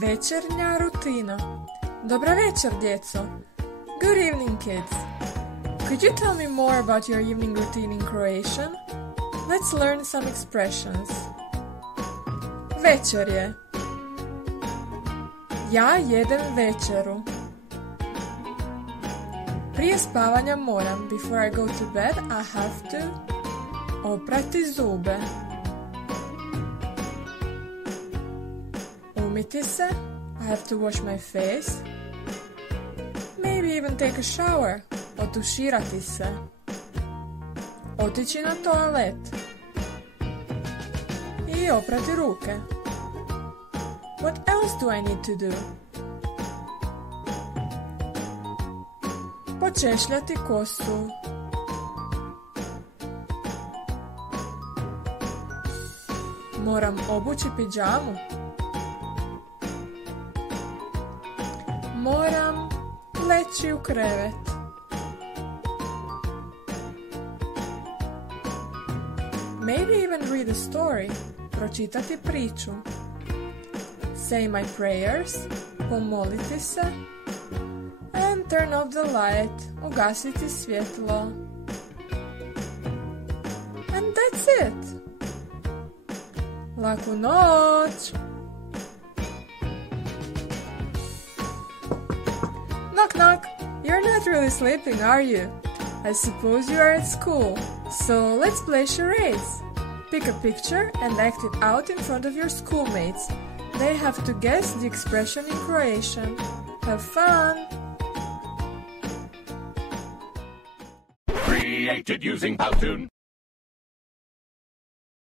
Večernja rutina. Dobra večer, djeco. Good evening, kids. Could you tell me more about your evening routine in Croatian? Let's learn some expressions. Večer je. Ja jedem večeru. Prije spavanja moram. Before I go to bed, I have to oprati zube. Umiti se. I have to wash my face. Maybe even take a shower. Otuširati se. Otići na toalet. I oprati ruke. What else do I need to do? Počešljati kosu. Moram obući pidžamu. Moram leći u krevet. Maybe even read a story. Pročitati priču. Say my prayers. Pomoliti se. And turn off the light. Ugasiti svjetlo. And that's it. Laku noć. Knock knock. You're not really sleeping, are you? I suppose you are at school. So let's play charades. Pick a picture and act it out in front of your schoolmates. They have to guess the expression in Croatian. Have fun! Created using Powtoon.